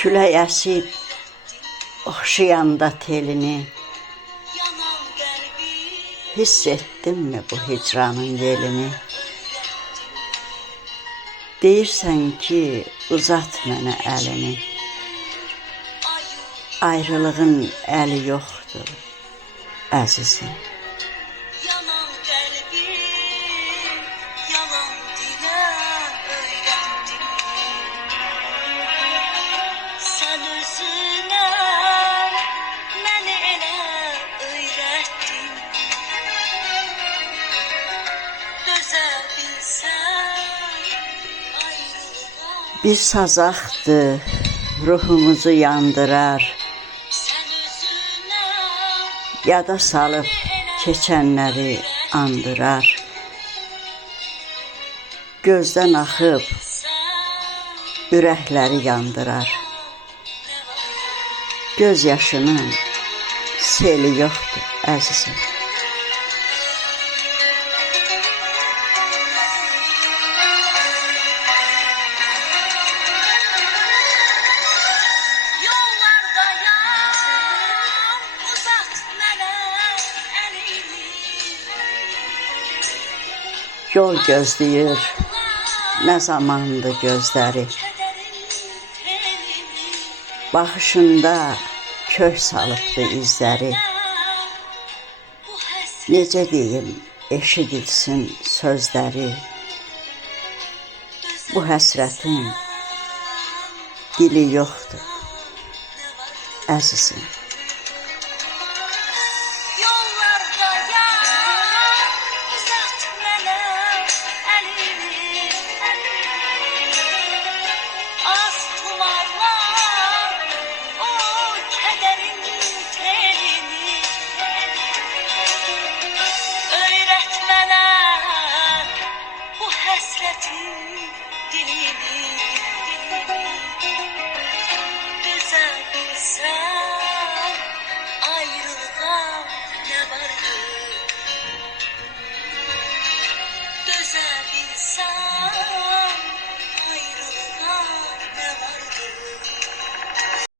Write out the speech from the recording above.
Külək əsib oxşayanda telini, hiss etdinmi bu hicranın yelini? Deyirsən ki, uzat mənə əlini. Ayrılığın əli yoxdur, əzizim. Bir sazaqdır, ruhumuzu yandırar, yada salıb keçənləri andırar. Gözdən axıb ürəkləri yandırar. Göz yaşının seli yoxdur, əzizim. Yol gözləyir, nə zamandır gözləri. Baxışında kök salıbdı izləri. Necə deyim, eşidilsin sözləri. Bu həsrətin dili yoxdur, əzizim.